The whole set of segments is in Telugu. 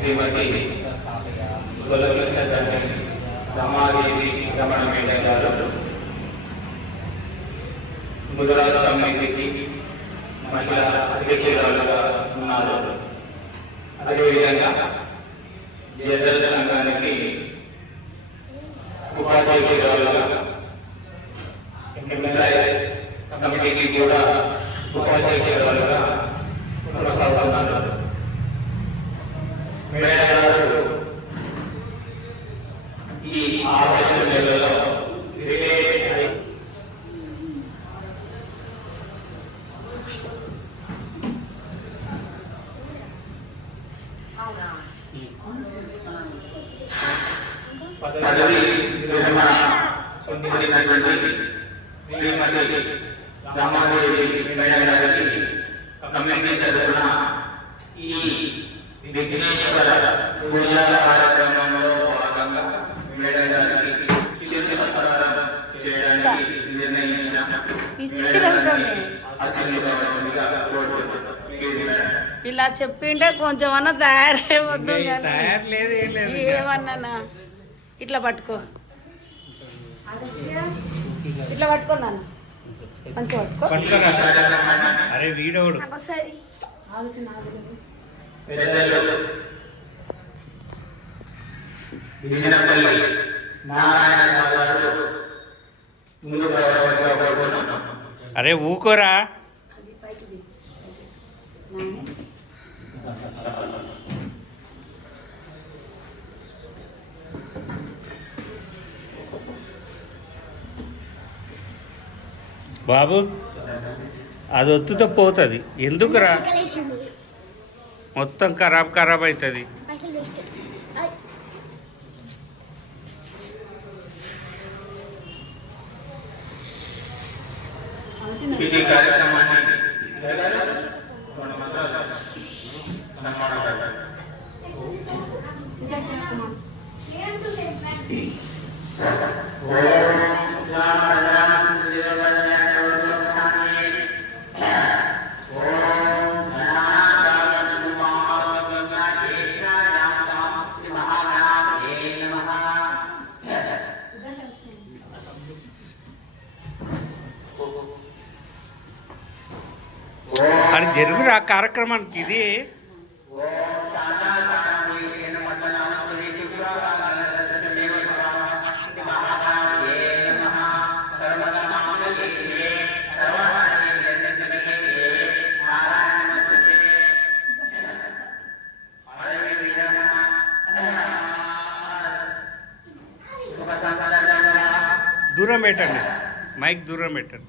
శ్రీమతి గొల్లకృష్ణ రమాదేవి రమణ మేడం గారు ముదిరాజ్ కమ్యూనిటీకి మహిళా అధ్యక్షురాలుగా ఉన్నారు. అదేవిధంగా జనరల్ సంఘానికి ఉపాధ్యక్షురాలుగా ఎంప్లాయీస్ కమిటీకి కూడా ఉపాధ్యక్షురాలుగా కొనసాగుతున్నారు. మేడం గారు ఈ ఆగస్టు నెలలో పదవి విరమణ పొందినటువంటి శ్రీమతి రమాదేవి మేడం గారికి కమిటీ తరఫున ఈ విఘ్నేశ్వర పూజా కార్యక్రమంలో భాగంగా మేడం గారికి చిరుసత్కారం చేయడానికి నిర్ణయించిన ఇలా చెప్పింటే కొంచెం అన్నా తయారైపోద్దు. ఏమన్నా ఇట్లా పట్టుకో, ఇట్లా పట్టుకున్నాను మంచిగా పట్టుకో. అరే వీడోడు అరే ఊకోరా. బాబు అది ఒత్తుతో పోతుంది, ఎందుకురా మొత్తం ఖరాబ్ అవుతుంది. ఈ కార్యక్రమాన్ని అది జరుగురా కార్యక్రమానికి. ఇది దూరం పెట్టండి, మైక్ దూరం పెట్టండి.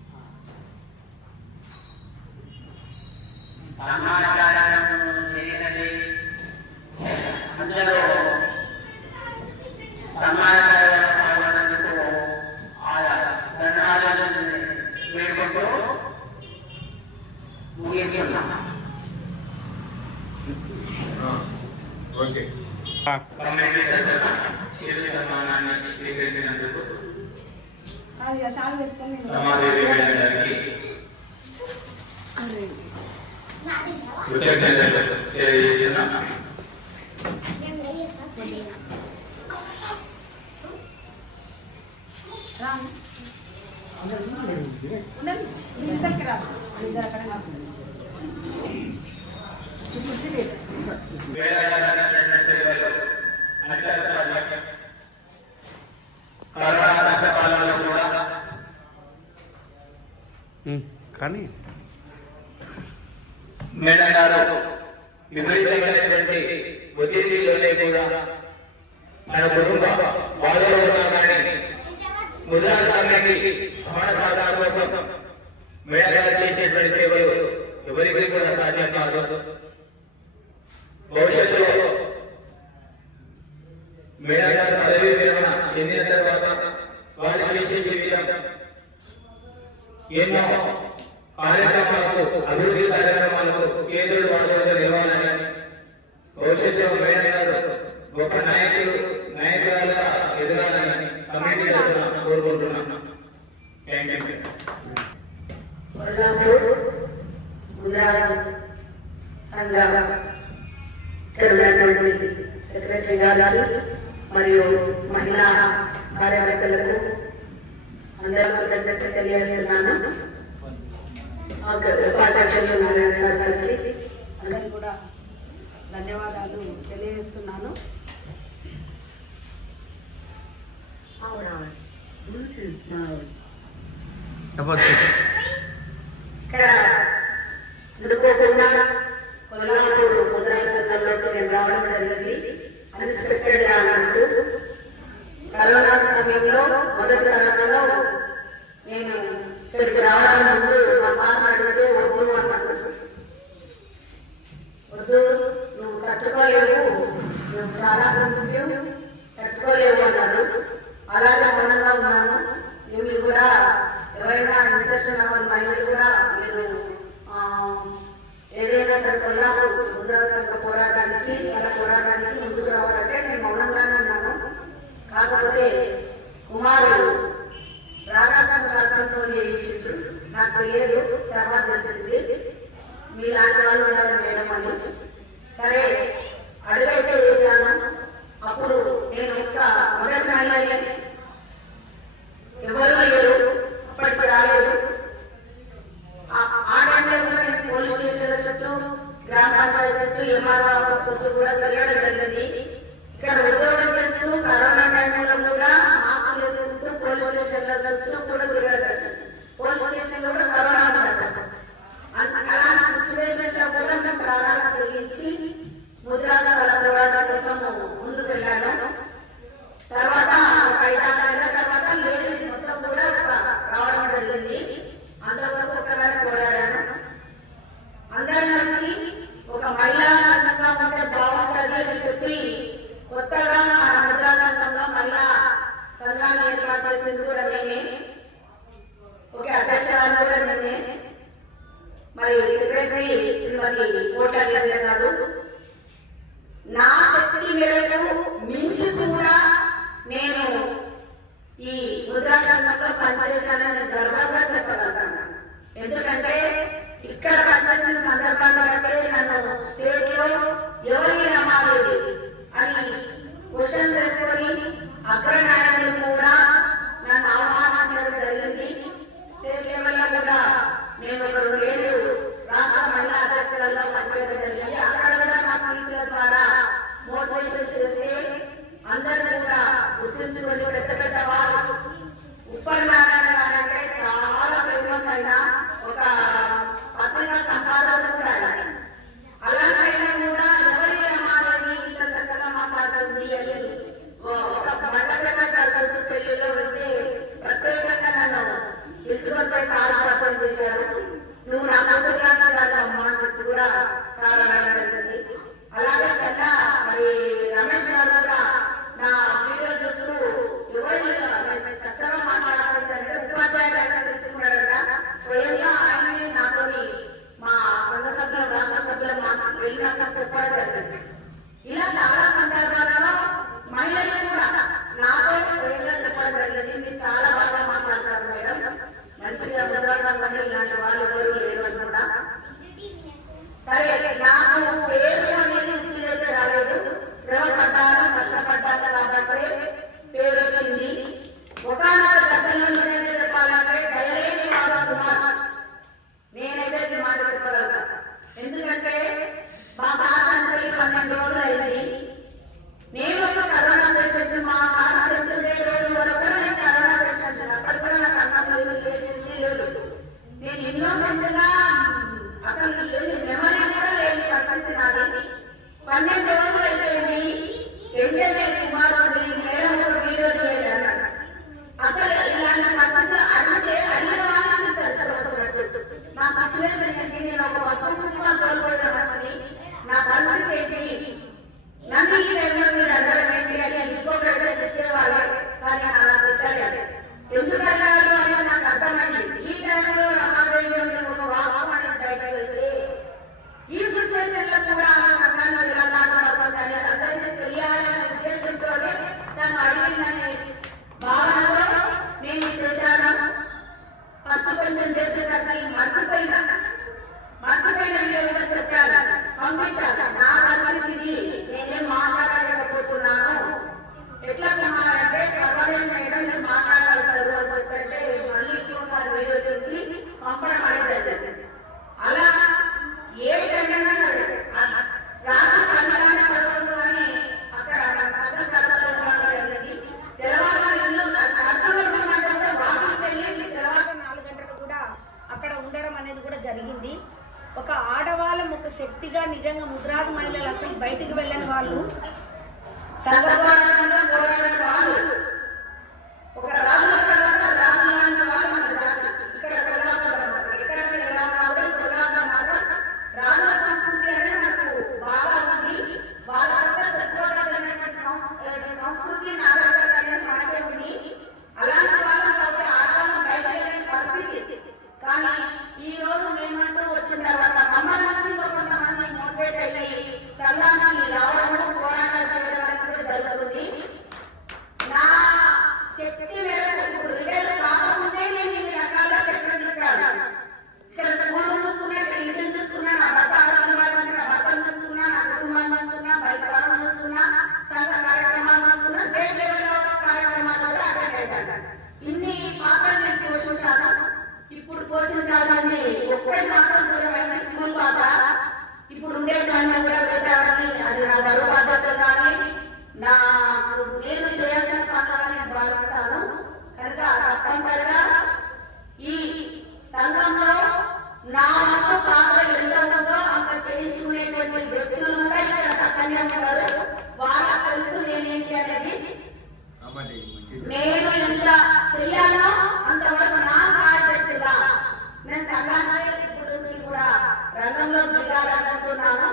కానీ మేడం గారు విపరీతమైనటువంటి ఒత్తిడిలోనే కూడా మన కుటుంబ బాధలో ఉన్నా కానీ ముదిరాజ్ కమిటీ సమాన సాధన కోసం మేడం గారు చేసేటువంటి సేవలు ఎవరికి కూడా సాధ్యం కాదు. భవిష్యత్తులో మేడం గారు పదవీ విరమణ చెందిన తర్వాత వారి చేసే జీవితం ఎన్నో కార్యక్రమాలకు అభివృద్ధి కార్యక్రమాలకు కేంద్రుడు వాడుగా నిలవాలని భవిష్యత్తులో మేడం గారు గొప్ప నాయకురాలుగా ఎదగాలని కమిటీ కోరుకుంటున్నాను. గుజరాత్ సంఘం ఇక్కడ ఉన్నటువంటి సెక్రటరీ గారు మరియు మహిళా కార్యకర్తలకు అందరూ కృతజ్ఞత తెలియజేస్తున్నాను. ఉపాధ్యక్షులు నారాయణ సార్ గారికి అందరికీ కూడా ధన్యవాదాలు తెలియజేస్తున్నాను. ఇక్కడ అనుకోకుండా కొల్లాపూర్ ముద్రా సంఘంలోకి నేను రావడం జరిగింది. అన్ఎక్స్పెక్టెడ్ గా అంటూ కరోనా సమయంలో మొదటి కరోనాలో నేను ఇక్కడికి రావడం ముందు మా సార్ అడిగితే వద్దు అన్నాను. వద్దు, నువ్వు తట్టుకోలేవు, నువ్వు చాలా సెన్సిటివ్, తట్టుకోలేవు అన్నారు. అలాగే మౌనంగా ఉన్నాను. మీరు కూడా ఎవరైనా ఇంట్రెస్ట్ ఉన్న వాళ్ళు మహిళలు కూడా మీరు ఏదైనా సరే కొల్లాపూర్ ముద్రా సంఘ పోరాటానికి ముందుకు రావాలంటే నేను మౌనంగానే ఉన్నాను. కాకపోతే కుమారుడు రాధాకృష్ణ శాస్త్రంతో చేయించారు. నాకు తెలియదు, తర్వాత తెలిసింది మీలాంటి వాళ్ళు ఉండాలి మేడం అని. సరే అడుగైతే వేసాను. అప్పుడు నేను ఒక్క మొదటి మహిళ, ఎవరు లేరు, అప్పటికి రాలేదు. ఆ టైంలో కూడా నేను పోలీస్ స్టేషన్ల చుట్టూ, గ్రామ పంచాయతీ చుట్టూ, ఎంఆర్ఓ ఆఫీస్ చుట్టూ కూడా తిరగడం జరిగింది. ఇక్కడ ఉద్యోగం చేస్తూ కరోనా టైంలో కూడా మాస్క్ వేసుకుంటూ పోలీస్ స్టేషన్ల చుట్టూ కూడా తిరగడం జరిగింది. పోలీస్ స్టేషన్లో కూడా కరోనా ఉందన్నమాట. అలాంటి సిచ్యువేషన్స్ లో కూడా మేము ప్రాణాలను తెగించి ముద్రా పోరాటం కోసం ముందుకు వెళ్ళాను. తర్వాత ఒక 5-6 నెలల తర్వాత లేడీస్ మొత్తం కూడా రావడం జరిగింది. అంతవరకు ఒకసారి పోరాడాను. అందరం కలిసి ఒక మహిళా సంఘంగా ఉంటే బాగుంటుంది అని చెప్పి కొత్తగా మన ముద్రా సంఘంలో మహిళా సంఘాన్ని ఏర్పాటు చేసింది కూడా నేనే. ఓకే, అధ్యక్షురాలు కూడా నేనే. మరి సెక్రటరీ శ్రీమతి కోటయ్య గారు. నా శక్తి మేరకు మించి కూడా నేను ఈ ముద్రా సంఘంలో పనిచేశానని గర్వంగా చెప్పగలుగుతాను. ఎందుకంటే ఇక్కడ పనిచేసిన సందర్భంలో అంటే నన్ను స్టేట్ లో ఎవరి రమాదేవి అని క్వశ్చన్స్ వేసుకొని అగ్రనాయకులు కూడా నన్ను అవమానించడం జరిగింది. స్టేట్ లెవెల్లో కూడా నేను ఒక 2 ఏళ్ళు రాష్ట్ర మహిళా అధ్యక్షులలో పనిచేయడం జరిగింది. అక్కడ కూడా నా స్పీచ్ల ద్వారా మోటివేషన్ చేస్తే అందరూ కూడా గుర్తించుకొని పెద్ద వారు ఉప్పల్ నారాయణ గారు అంటే చాలా ఫేమస్ అయిన ఒక పత్రికా సంపాదకులు కూడా. అలాంటైనా కూడా ఎవరి రమాదేవి ఇంత చక్కగా మాట్లాడుతుంది అని ఒక బండ ప్రకాష్ గారు పెళ్లిలో వెళ్తే ప్రత్యేకంగా నన్ను పిలుచుకొని చాలా పరిచయం చేశారు. నువ్వు నా కూతురులాగా కాదు అమ్మ అని చెప్పి కూడా చాలా జరిగింది. అలాగే చక్క మరి రమేష్ గారు కూడా నా వీడియో చూస్తూ ఎవరు చక్కగా మాట్లాడుతుంటే ఉపాధ్యాయులు తెలుసుకున్నాడట. స్వయంగా ఆయన్ని నాతోని మా సంఘ సభ్యులు, రాష్ట్ర సభ్యులు వెళ్ళినాక చెప్పడం జరిగింది. ఇలా చాలా సందర్భాలలో మహిళలు కూడా నాతో స్వయంగా చెప్పడం జరిగింది. మీరు చాలా బాగా మాట్లాడతారు మేడం, మంచిగా ఉద్యోగంలో ఇలాంటి వాళ్ళు ఎవరు లేరు అని కూడా. సరే, నాకు పేరు అనేది ఇంటిదైతే రాలేదు. శ్రమ పడ్డాను, కష్టపడ్డాను కాబట్టి పేరు వచ్చింది. ఒకనొక దశలో చెప్పాలంటే డైలీ వాళ్ళ కుమార్ నేనైతే ఈ మాట చెప్పగలుగుతా. ఎందుకంటే మా సార్ చనిపోయి 12 రోజులు అయింది. నేను ఒక కరోనా పేషెంట్. మా సార్ 10 రోజుల వరకు కూడా నేను కరోనా పేషెంట్. అప్పటి కూడా నాకు అన్నం లేదు. నేను ఇన్నోసెంట్ గా అసలు మెమరీ కూడా లేని పరిస్థితి నాది. 12 రోజులు అయిపోయింది. వెంటనే కుమారుడి మేడం వీడియో చేయాలి. అసలు ఇలాంటి పరిస్థితులు అడిగితే అడిగిన వాళ్ళని తెలుసుకోవచ్చు. నా సిచ్యువేషన్ ఏంటి, నేను ఒక వస్తువు కోల్పోయిన మనిషిని, నా పరిస్థితి ఏంటి, నన్ను ఈ టైంలో మీరు అడగడం ఏంటి అని ఇంకొకరిగా చెప్పేవాళ్ళు. కానీ అలా తిట్టలేదు. ఎందుకు అడిగారు అని నాకు అర్థమైంది. ఈ టైంలో రమాదేవి ఒక వాహనం అనేది బయటకు వెళ్తే ఈ సిచ్యువేషన్ లో కూడా సంఘాన్ని ఇలా మాట్లాడుతుంది అందరికీ తెలియాలనే ఉద్దేశంతోనే నన్ను అడిగిందని భావనలో నేను చేశాను. ఫస్ట్ కొంచెం చేసేసరికి మర్చిపోయిన వీడియో కూడా చెప్పాను, పంపించాను. నా పరిస్థితి శక్తిగా నిజంగా ముద్రాజు మహిళలు అసలు బయటికి వెళ్ళని వాళ్ళు, సంఘ పోరాటంలో పోరాడిన వాళ్ళు, ఒక రాజుల తర్వాత రాజుల లాంటి వాళ్ళు మన జాతి. ఇక్కడ ఎక్కడ మాత్రం రాజుల సంస్కృతి అనేది మనకు బాగా ఉంది. వాళ్ళ తర్వాత చెప్పుకోగలిగినటువంటి సంస్కృతి నాగరికత అనేది మనకే ఉంది. అలాంటి వాళ్ళు కాబట్టి ఆడవాళ్ళం బయట వెళ్ళని పరిస్థితి. కానీ ఈ రోజు మేమంటూ వచ్చిన తర్వాత మమ్మల్ని కొంతమంది మోటివేట్ అయ్యి సంఘాన్ని రావడం, పోరాటాలు చేయడం అనేది జరుగుతుంది. నా శక్తి మేరకు ఇప్పుడు రిటైర్ కాకముందే నేను ఇన్ని రకాలుగా చక్రం తిప్పాను. ఇక్కడ స్కూల్ చూసుకున్నా, ఇక్కడ ఇంటిని చూసుకున్నా, నా భర్త ఆరోగ్యం, నా భర్తను చూసుకున్నా, నా కుటుంబాన్ని చూసుకున్నా, బయట పనులు చూసుకున్నా, సంఘ కార్యక్రమాలు చూసుకున్నా, స్టేట్ లెవెల్లో కార్యక్రమాలు కూడా అటెండ్ అయ్యాను. ఇన్ని పాత్రలు నేను పోషించాను. ఇప్పుడు పోషించాలని ఒక్కటి మాత్రం దూరమైన స్కూల్ పాత్ర. ఇప్పుడు ఉండే దాన్ని కూడా పెట్టాలని అది నా బరువు బాధ్యత కానీ నేను చేయాల్సిన పాత్రగా నేను భావిస్తాను. కనుక తప్పనిసరిగా ఈ సంఘంలో నా వంతు పాత్ర ఎంత ఉందో అంత చేయించుకునేటువంటి వ్యక్తులు కూడా ఇక్కడ పక్కనే ఉంటారు. వాళ్ళకి తెలుసు నేనేంటి అనేది. నేను ఎంత చెయ్యాలో అంతవరకు నా సహాయశక్తిగా నేను సంఘాన్ని ఇప్పుడు నుంచి కూడా రంగంలో దిగాలనుకుంటున్నాను.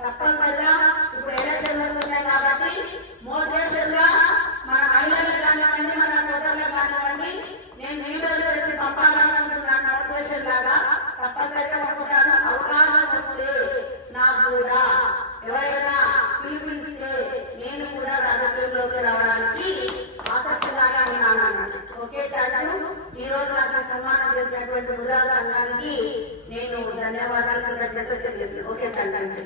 తప్పనిసరిగా ఇప్పుడు ఎలక్షన్లు వస్తున్నాయి కాబట్టి మోటివేషన్ గా మన మహిళలకు కానివ్వండి, మన సోదరులకు కానివ్వండి, నేను వీడియోలు చేసి పంపాలనుకుంటున్నాను. మోటివేషన్ లాగా తప్పనిసరిగా పంపుతాను. అవకాశం వస్తే నాకు కూడా ఎవరైనా పిలిపిస్తే నేను కూడా రాజకీయంలోకి రావడానికి ఆసక్తిగానే ఉన్నాను అన్నమాట. Okay, thank you. ఈ రోజు నాకు సన్మానం చేసినటువంటి ముద్రా సంఘానికి నేను ధన్యవాదాలు, కృతజ్ఞతలు తెలియజేస్తాను. Okay, thank you.